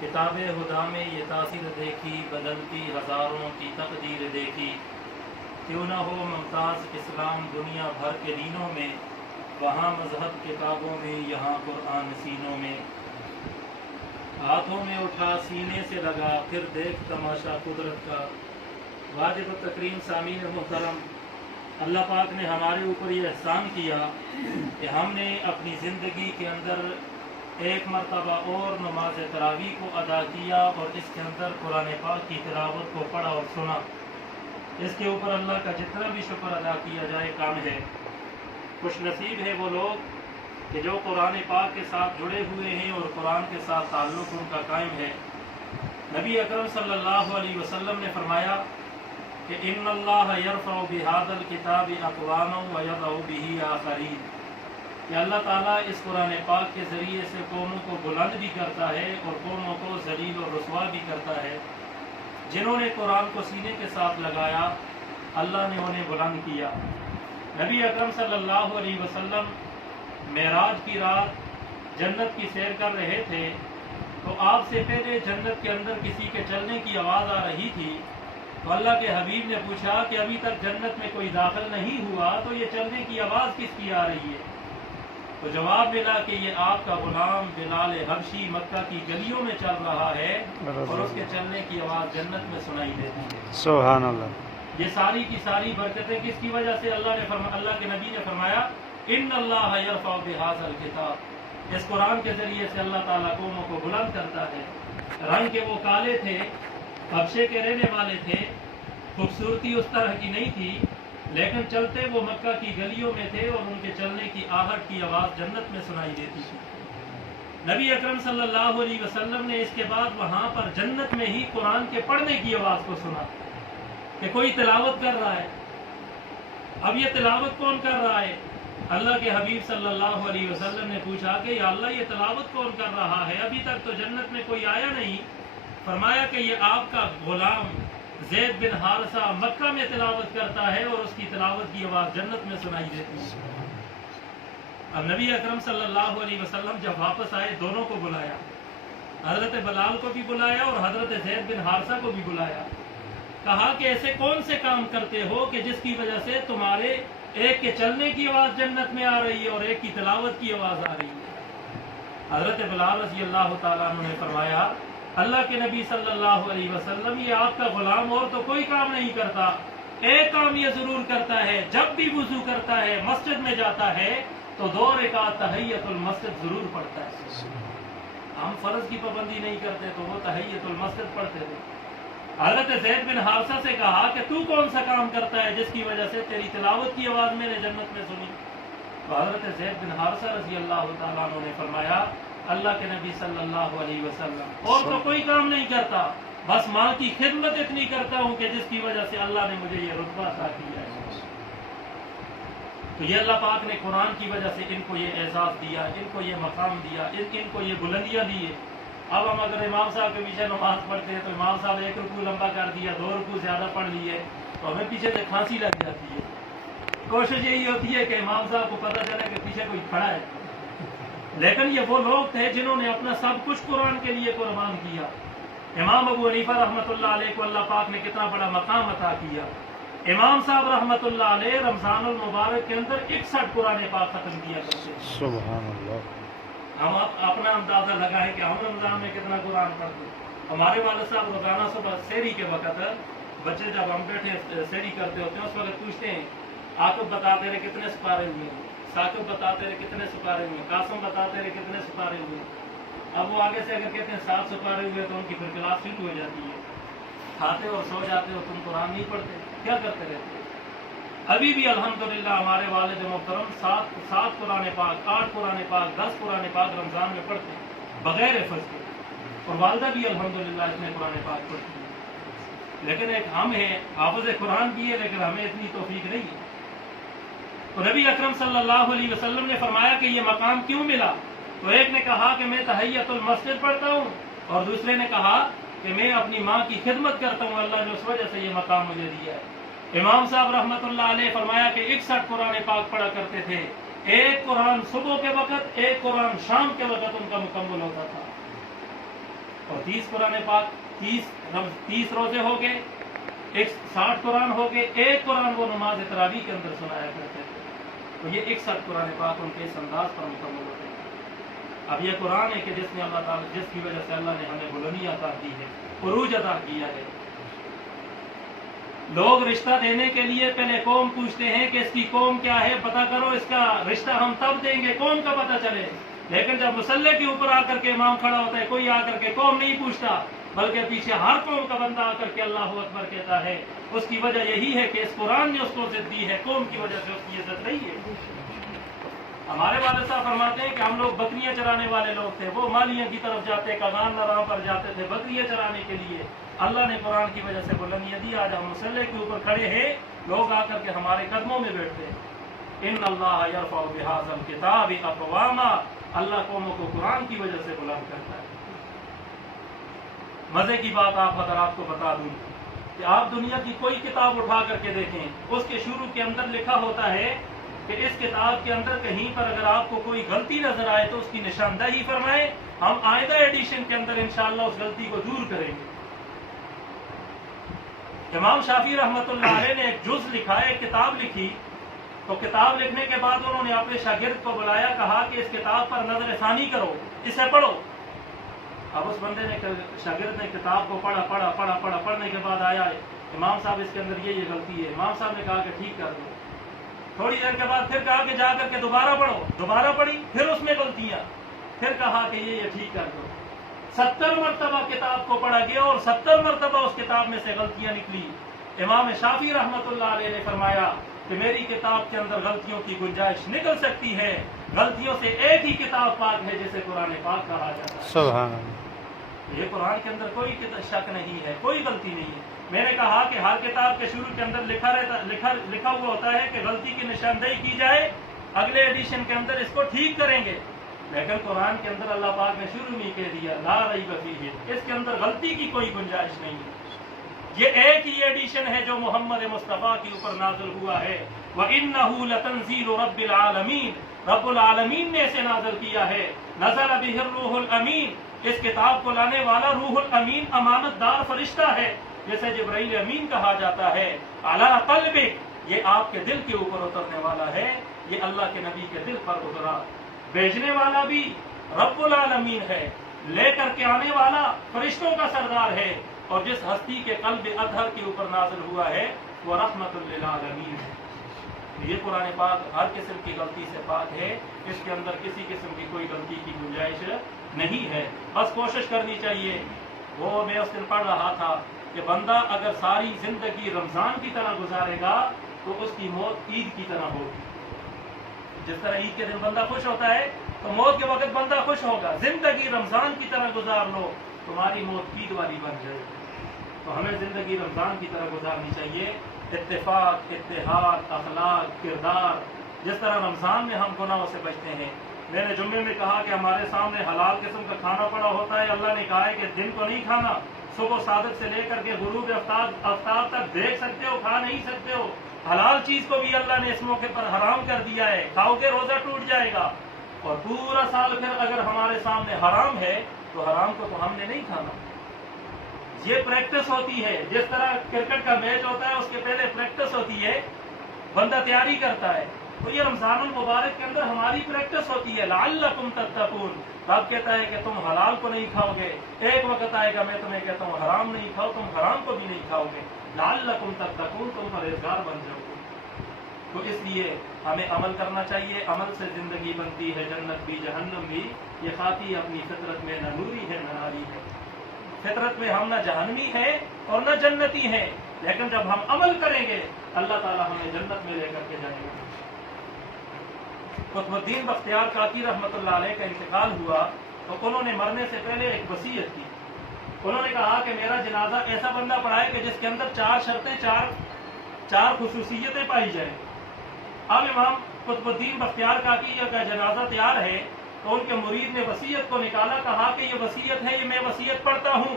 کتاب خدا میں یہ تاثیر دیکھی، بدلتی ہزاروں کی تقدیر دیکھی، کیوں نہ ہو ممتاز اسلام دنیا بھر کے دینوں میں، وہاں مذہب کتابوں میں، یہاں قرآن سینوں میں۔ ہاتھوں میں اٹھا سینے سے لگا، پھر دیکھ تماشا قدرت کا۔ واجب التکریم سامعین محترم، اللہ پاک نے ہمارے اوپر یہ احسان کیا کہ ہم نے اپنی زندگی کے اندر ایک مرتبہ اور نماز تراویح کو ادا کیا اور اس کے اندر قرآن پاک کی تلاوت کو پڑھا اور سنا۔ اس کے اوپر اللہ کا جتنا بھی شکر ادا کیا جائے کام ہے۔ خوش نصیب ہے وہ لوگ کہ جو قرآن پاک کے ساتھ جڑے ہوئے ہیں اور قرآن کے ساتھ تعلق ان کا قائم ہے۔ نبی اکرم صلی اللہ علیہ وسلم نے فرمایا کہ ان اللہ یرفع بہذا الکتاب اقواما ویضع بہ آخرین، کہ اللہ تعالیٰ اس قرآن پاک کے ذریعے سے قوموں کو بلند بھی کرتا ہے اور قوموں کو ذلیل اور رسوا بھی کرتا ہے۔ جنہوں نے قرآن کو سینے کے ساتھ لگایا، اللہ نے انہیں بلند کیا۔ نبی اکرم صلی اللہ علیہ وسلم معراج کی رات جنت کی سیر کر رہے تھے، تو آپ سے پہلے جنت کے اندر کسی کے چلنے کی آواز آ رہی تھی، تو اللہ کے حبیب نے پوچھا کہ ابھی تک جنت میں کوئی داخل نہیں ہوا تو یہ چلنے کی آواز کس کی آ رہی ہے؟ تو جواب ملا کہ یہ آپ کا غلام بلال حبشی مکہ کی گلیوں میں چل رہا ہے اور اس کے چلنے کی آواز جنت میں سنائی دیتی ہے۔ سبحان اللہ۔ یہ ساری کی ساری برکتیں کس کی وجہ سے؟ اللہ کے نبی نے فرمایا ان اللہ یرفع بہذا الکتاب، اس قرآن کے ذریعے سے اللہ تعالیٰ قوموں کو بلند کرتا ہے۔ رنگ کے وہ کالے تھے، حبشے کے رہنے والے تھے، خوبصورتی اس طرح کی نہیں تھی، لیکن چلتے وہ مکہ کی گلیوں میں تھے اور ان کے چلنے کی آہٹ کی آواز جنت میں سنائی دیتی تھی۔ نبی اکرم صلی اللہ علیہ وسلم نے اس کے بعد وہاں پر جنت میں ہی قرآن کے پڑھنے کی آواز کو سنا کہ کوئی تلاوت کر رہا ہے۔ اب یہ تلاوت کون کر رہا ہے؟ اللہ کے حبیب صلی اللہ علیہ وسلم نے پوچھا کہ یا اللہ یہ تلاوت کون کر رہا ہے؟ ابھی تک تو جنت میں کوئی آیا نہیں۔ فرمایا کہ یہ آپ کا غلام زید بن حارثہ مکہ میں تلاوت کرتا ہے اور اس کی تلاوت کی آواز جنت میں سنائی دیتی ہے۔ اب نبی اکرم صلی اللہ علیہ وسلم جب واپس آئے، دونوں کو بلایا، حضرت بلال کو بھی بلایا اور حضرت زید بن حارثہ کو بھی بلایا۔ کہا کہ ایسے کون سے کام کرتے ہو کہ جس کی وجہ سے تمہارے ایک کے چلنے کی آواز جنت میں آ رہی ہے اور ایک کی تلاوت کی آواز آ رہی ہے؟ حضرت بلال رضی اللہ تعالیٰ عنہ نے فرمایا اللہ کے نبی صلی اللہ علیہ وسلم یہ آپ کا غلام اور تو کوئی کام نہیں کرتا، ایک کام یہ ضرور کرتا ہے، جب بھی وضو کرتا ہے مسجد میں جاتا ہے تو 2 رکعت تحیۃ المسجد ضرور پڑھتا ہے۔ ہم فرض کی پابندی نہیں کرتے تو وہ تحیۃ المسجد پڑھتے تھے۔ حضرت زید بن حارثہ سے کہا کہ تو کون سا کام کرتا ہے جس کی وجہ سے تیری تلاوت کی آواز میں نے جنت میں سنی؟ تو حضرت زید بن حارثہ رضی اللہ تعالیٰ عنہ نے فرمایا اللہ کے نبی صلی اللہ علیہ وسلم اور تو کوئی کام نہیں کرتا، بس ماں کی خدمت اتنی کرتا ہوں کہ جس کی وجہ سے اللہ نے مجھے یہ رتبہ عطا کیا ہے۔ تو یہ اللہ پاک نے قرآن کی وجہ سے ان کو یہ اعزاز دیا، ان کو یہ مقام دیا، ان کو یہ بلندیاں دی۔ اب ہم اگر امام صاحب کے پیچھے نماز پڑھتے ہیں تو امام صاحب 1 رکوع لمبا کر دیا، 2 رکوع زیادہ پڑھ لیے تو ہمیں پیچھے سے کھانسی لگ جاتی ہے۔ کوشش یہی ہوتی ہے کہ امام صاحب کو پتہ چلے کہ پیچھے کوئی کھڑا ہے، لیکن یہ وہ لوگ تھے جنہوں نے اپنا سب کچھ قرآن کے لیے قربان کیا۔ امام ابو حنیفہ رحمۃ اللہ علیہ کو اللہ پاک نے کتنا بڑا مقام عطا کیا۔ امام صاحب رحمۃ اللہ علیہ رمضان المبارک کے اندر 61 قرآن پاک ختم کیا کرتے ہیں۔ سبحان اللہ۔ ہم اپنا اندازہ لگائیں کہ ہم رمضان میں کتنا قرآن پڑھتے ہیں۔ ہمارے والد صاحب روزانہ صبح سحری کے وقت بچے جب ہم بیٹھے سحری کرتے ہوتے ہیں اس وقت پوچھتے ہیں عاقب بتاتے رہے کتنے سپارے ہوئے ہیں، ثاقب بتاتے رہے کتنے سپارے ہوئے، قاسم بتاتے رہے کتنے سپارے ہوئے۔ اب وہ آگے سے اگر کہتے ہیں 7 سپارے ہوئے تو ان کی پھر کلاس شروع ہو جاتی ہے، کھاتے اور سو جاتے ہو، تم قرآن نہیں پڑھتے، کیا کرتے رہتے؟ ابھی بھی الحمدللہ ہمارے والد محترم 7 قرآن پاک، 8 قرآن پاک، 10 قرآن پاک رمضان میں پڑھتے ہیں بغیر حفظ کے، اور والدہ بھی الحمدللہ اتنے قرآن پاک پڑھتی ہیں۔ لیکن ایک ہم ہیں حافظ قرآن بھی ہے لیکن ہمیں اتنی توفیق نہیں ہے۔ تو نبی اکرم صلی اللہ علیہ وسلم نے فرمایا کہ یہ مقام کیوں ملا؟ تو ایک نے کہا کہ میں تحیۃ المسجد پڑھتا ہوں اور دوسرے نے کہا کہ میں اپنی ماں کی خدمت کرتا ہوں، اللہ نے اس وجہ سے یہ مقام مجھے دیا ہے۔ امام صاحب رحمۃ اللہ علیہ فرمایا کہ 61 قرآن پاک پڑھا کرتے تھے، ایک قرآن صبح کے وقت، ایک قرآن شام کے وقت ان کا مکمل ہوتا تھا۔ और 30 कुरान पाक, 30 रोजे हो गए, 60 कुरान हो गए, एक कुरान वो नमाज तरावी के अंदर सुनाया करते थे। तो ये 61 कुरान पाक उनके इस अंदाज पर मुकम्मल होते हैं। अब ये कुरान है कि जिसने अल्लाह ताला, जिसकी वजह से अल्लाह ने हमें बुलंदी अता की है, उरूज अता किया है। लोग रिश्ता देने के लिए पहले कौम पूछते हैं कि इसकी कौम क्या है, पता करो, इसका रिश्ता हम तब देंगे कौम का पता चले। लेकिन जब मुसल्ले के ऊपर आकर के इमाम खड़ा होता है, कोई आकर के कौम नहीं पूछता, बल्कि पीछे हर कौम का बंदा आकर के अल्लाह अकबर कहता है। उसकी वजह यही है कि इस कुरान ने उसको इज्जत दी है, कौम की वजह से उसकी इज्जत नहीं है। हमारे वाले साहब फरमाते हैं कि हम लोग बकरियां चराने वाले लोग थे, वो मालिया की तरफ जाते, कगान नराम पर जाते थे बकरियां चराने के लिए। अल्लाह ने कुरान की वजह से बुलंदियां दी, आज हम मुसल्ले के ऊपर खड़े हैं, लोग आकर के हमारे कदमों में बैठते हैं। इन्नल्लाह यरफउ बिहाज़ल किताबि अक़वामा, अल्लाह कौमों को कुरान की वजह से बुलंद करता है। मजे की बात आप हज़रात को बता दूं कि आप दुनिया की कोई किताब उठा करके देखें, उसके शुरू के अंदर लिखा होता है कि इस किताब के अंदर कहीं पर अगर आपको कोई गलती नजर आए तो उसकी निशानदही फरमाए, हम आइंदा एडिशन के अंदर इंशाअल्लाह उस गलती को दूर करेंगे। इमाम शाफी रहमतुल्लाह अलैह ने एक जुज़ लिखा है, एक किताब लिखी, तो किताब लिखने के बाद उन्होंने अपने शागिर्द को बुलाया, कहा कि इस किताब पर नजर फ़ानी करो, इसे पढ़ो। अब उस बंदे ने, शागिर्द ने किताब को पढ़ने के बाद आया, इमाम साहब इसके अंदर ये गलती है। इमाम साहब ने कहा कि ठीक कर दो। थोड़ी देर के बाद फिर कहा कि जा करके दोबारा पढ़ो, दोबारा पढ़ी, फिर उसमें गलतियां, फिर कहा कि ये ठीक कर दो। 70 मरतबा किताब को पढ़ा गया और 70 मरतबा उस किताब में से गलतियां निकली। इमाम शाफी रहमतुल्लाह अलैह ने फरमाया कि मेरी किताब के अंदर गलतियों की गुंजाइश निकल सकती है, गलतियों से एक ही किताब पाक है जिसे कुरान पाक कहा जाता है। सुभान अल्लाह। ये कुरान के अंदर कोई शक नहीं है, कोई गलती नहीं है। मैंने कहा कि हर किताब के शुरू के अंदर लिखा हुआ होता है कि गलती की निशानदेही की जाए, अगले एडिशन के अंदर इसको ठीक करेंगे। लेकिन कुरान के अंदर अल्लाह पाक ने शुरू में कह दिया ला रैब फीह, इसके अंदर गलती की कोई गुंजाइश नहीं है। ये एक ही एडिशन है जो मोहम्मद मुस्तफ़ा के ऊपर नाज़िल हुआ है। व इन्नहु लतंज़ीलु रब्बिल आलमीन, रब्बुल आलमीन ने इसे नाज़िल किया है। नज़ल बिहिर रूहुल अमीन, इस किताब को लाने वाला रूहुल अमीन अमानतदार फरिश्ता है, जैसे जिब्राइल अमीन कहा जाता है। अला क़ल्बिक, ये आपके दिल के ऊपर उतरने वाला है, ये अल्लाह के नबी के दिल पर उतरा। भेजने वाला भी रब्बुल आलमीन है, लेकर के आने वाला फरिश्तों का सरदार है, और जिस हस्ती के कल्ब अतहर के ऊपर नाज़िल हुआ है वो रहमतुल लिल आलमीन है। ये कुरान पाक हर किस्म की गलती से पाक है, इसके अंदर किसी किस्म की कोई गलती की गुंजाइश नहीं है। बस कोशिश करनी चाहिए। वो मैं उस दिन पढ़ रहा था कि बंदा अगर सारी जिंदगी रमजान की तरह गुजारेगा तो उसकी मौत ईद की तरह होगी। जिस तरह ईद के दिन बंदा खुश होता है तो मौत के वक्त बंदा खुश होगा। जिंदगी रमजान की तरह गुजार लो, तुम्हारी मौत ईद वाली बन जाएगी। तो हमें जिंदगी रमजान की तरह गुजारनी चाहिए। इत्तेफाक, इत्तेहाद, अखलाक, किरदार, जिस तरह रमजान में हम गुनाहों से बचते हैं। मैंने जुम्मे में कहा कि हमारे सामने हलाल किस्म का खाना पड़ा होता है। अल्लाह ने कहा है कि दिन को नहीं खाना, सुबह सादिक से लेकर के गुरूब आफ्ताब तक देख सकते हो, खा नहीं सकते हो। हलाल चीज को भी अल्लाह ने इस मौके पर हराम कर दिया है, खाओगे रोजा टूट जाएगा। और पूरा साल फिर अगर हमारे सामने हराम है तो हराम को तो हमने नहीं खाना। ये प्रैक्टिस होती है। जिस तरह क्रिकेट का मैच होता है उसके पहले प्रैक्टिस होती है, बंदा तैयारी करता है, तो ये रमजानुल मुबारक के अंदर हमारी प्रैक्टिस होती है। लअल्लकुम तत्तकून, रब कहता है कि तुम हलाल को नहीं खाओगे, एक वक्त आएगा मैं तुम्हें कहता हूँ हराम नहीं खाओ, तुम हराम को भी नहीं खाओगे। लअल्लकुम तत्तकून, तुम परहेजगार बन जाओगे। तो इसलिए हमें अमल करना चाहिए। अमल से जिंदगी बनती है, जन्नत भी जहन्नम भी। ये खाती अपनी फितरत में न नूरी है न नारी है। फितरत में हम न जहन्नमी है और न जन्नती है, लेकिन जब हम अमल करेंगे अल्लाह ताला हमें जन्नत में लेकर के जाएगा। कुतुबुद्दीन बख्तियार काकी रहमतुल्लाह अलैह का इंतकाल हुआ तो उन्होंने मरने से पहले एक वसीयत की। उन्होंने कहा कि मेरा जनाजा ऐसा बंदा पढ़ाए कि जिसके अंदर 4 शर्तें, चार खुसूसियतें पाई जाए। अब इमाम कुतुबुद्दीन बख्तियार काकी का जनाजा तैयार है तो उनके मुरीद ने वसीयत को निकाला, कहा कि ये वसीयत है, ये मैं वसीयत पढ़ता हूं।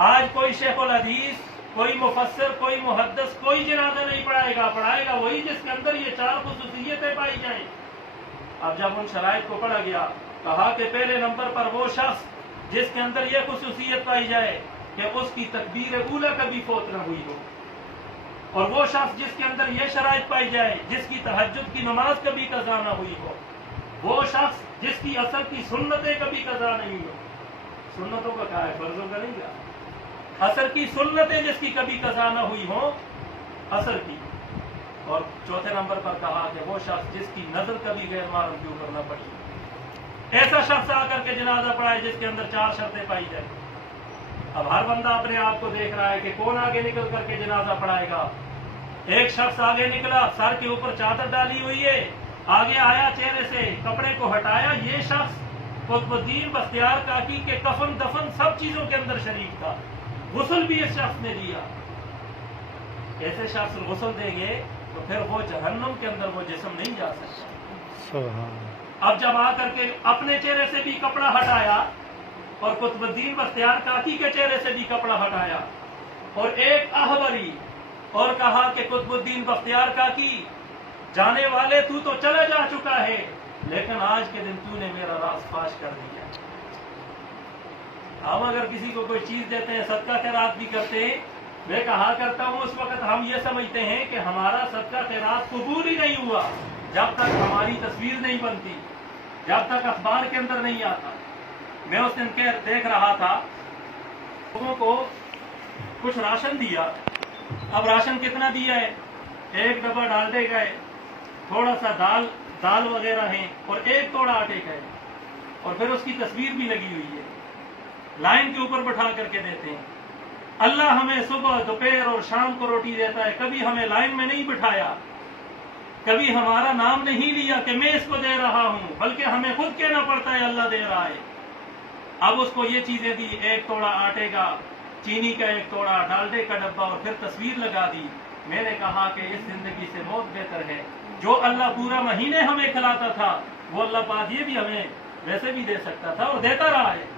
आज कोई शेखुल हदीस, कोई मुफस्सिर, कोई मुहद्दिस कोई जनाजा नहीं पढ़ाएगा वही जिसके अंदर ये 4 खुसूसियतें पाई जाएं। अब जब उन शराइत को पढ़ा गया, कहा कि पहले नंबर पर वो शख्स जिसके अंदर यह खुसूसियत पाई जाए कि उसकी तकबीर ऊला कभी फौत न हुई हो, और वो शख्स जिसके अंदर यह शराइत पाई जाए जिसकी तहज्जुद की नमाज कभी कज़ा न हुई हो, वो शख्स जिसकी असर की सुन्नतें कभी कज़ा नहीं हो, सुन्नतों का क्या है, फर्जों का नहीं क्या, असर की सुन्नतें जिसकी कभी कज़ा न हुई हो असर की। और चौथे नंबर पर कहा कि वो शख्स जिसकी नजर कभी गैर महरम के ऊपर न पड़ी। ऐसा शख्स आकर के जनाजा पढ़ाए जिसके अंदर 4 शर्तें पाई जाए। अब हर बंदा अपने आप को देख रहा है कि कौन आगे निकल करके जनाजा पढ़ाएगा। एक शख्स आगे निकला, सर के ऊपर चादर डाली हुई है, आगे आया, चेहरे से कपड़े को हटाया। ये शख्स कुतुबुद्दीन बख्तियार काकी के कफन दफन सब चीजों के अंदर शरीक था। गुस्ल भी इस शख्स ने दिया। ऐसे शख्स गुस्ल देंगे तो फिर वो जहन्नुम के अंदर वो जिस्म नहीं जा सकता। अब जब आकर के अपने चेहरे से भी कपड़ा हटाया और कुतुबुद्दीन बख्तियार काकी के चेहरे से भी कपड़ा हटाया और एक आहवरी और कहा कि कुतुबुद्दीन बख्तियार काकी, जाने वाले तू तो चला जा चुका है, लेकिन आज के दिन तूने मेरा राज फाश कर दिया। हम अगर किसी को कोई चीज देते हैं, सदका खैरात भी करते हैं, मैं कहा करता हूं उस वक्त हम ये समझते हैं कि हमारा सदका खैरात कबूल ही नहीं हुआ जब तक हमारी तस्वीर नहीं बनती, जब तक अखबार के अंदर नहीं आता। मैं उस दिन देख रहा था, लोगों को कुछ राशन दिया। अब राशन कितना दिया है? 1 डब्बा डालडे का है, थोड़ा सा दाल वगैरह है और 1 तोड़ा आटे का है, और फिर उसकी तस्वीर भी लगी हुई है। लाइन के ऊपर बैठा करके देते हैं। अल्लाह हमें सुबह दोपहर और शाम को रोटी देता है, कभी हमें लाइन में नहीं बिठाया, कभी हमारा नाम नहीं लिया कि मैं इसको दे रहा हूं, बल्कि हमें खुद कहना पड़ता है अल्लाह दे रहा है। अब उसको ये चीजें दी, 1 तोड़ा आटे का, चीनी का 1 तोड़ा, डालडे का डब्बा, और फिर तस्वीर लगा दी। मैंने कहा कि इस जिंदगी से मौत बेहतर है। जो अल्लाह पूरा महीने हमें खिलाता था, वो अल्लाह पाक ये भी हमें वैसे भी दे सकता था और देता रहा है।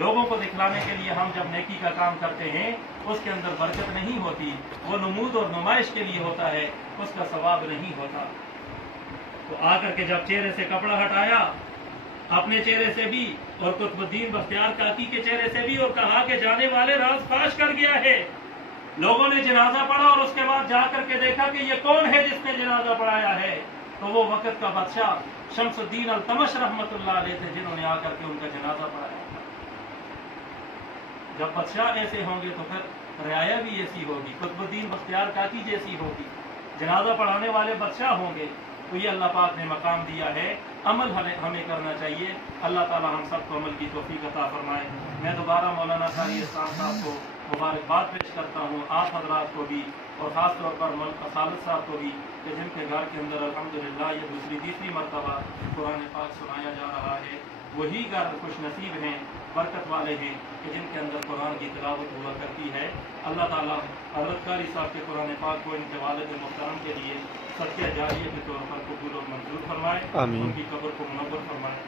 लोगों को दिखलाने के लिए हम जब नेकी का काम करते हैं, उसके अंदर बरकत नहीं होती, वो नमूद और नुमाइश के लिए होता है, उसका सवाब नहीं होता। तो आकर के जब चेहरे से कपड़ा हटाया, अपने चेहरे से भी और कुतुबुद्दीन बख्तियार काकी के चेहरे से भी, और कहा कि जाने वाले राज फाश कर गया है। लोगों ने जनाजा पढ़ा और उसके बाद जाकर के देखा कि ये कौन है जिसने जनाजा पढ़ाया है, तो वो वक्त का बादशाह शमसुद्दीन अल-तमश रहमतुल्लाह अलैह थे, जिन्होंने आकर के उनका जनाजा पढ़ाया। जब बादशाह ऐसे होंगे तो फिर रियाया भी ऐसी होगी, कुतुबुद्दीन बख्तियार काकी जैसी होगी, जनाजा पढ़ाने वाले बादशाह होंगे। तो ये अल्लाह पाक ने मकाम दिया है, अमल हमें करना चाहिए। अल्लाह ताला हम सबको अमल की तौफीक अता फरमाए। मैं दोबारा मौलाना सारी इस्लाम साहब को मुबारकबाद पेश करता हूँ, आप हजरात को भी, और ख़ास तौर पर मौलाना खालिद साहब को भी, कि जिनके घर के अंदर अल्हम्दुलिल्लाह ये दूसरी तीसरी मरतबा कुरान पाक सुनाया जा रहा है। वही घर खुश नसीब हैं, बरकत वाले हैं कि जिनके अंदर कुरान की तिलावत हुआ करती है। अल्लाह ताला हज़रत कारी साहब के कुरान पाक को इनके वालिद मुहतरम के लिए सदक़े जारिया के तौर पर कबूल और मंजूर फरमाए, उनकी कब्र को मुनव्वर फरमाए।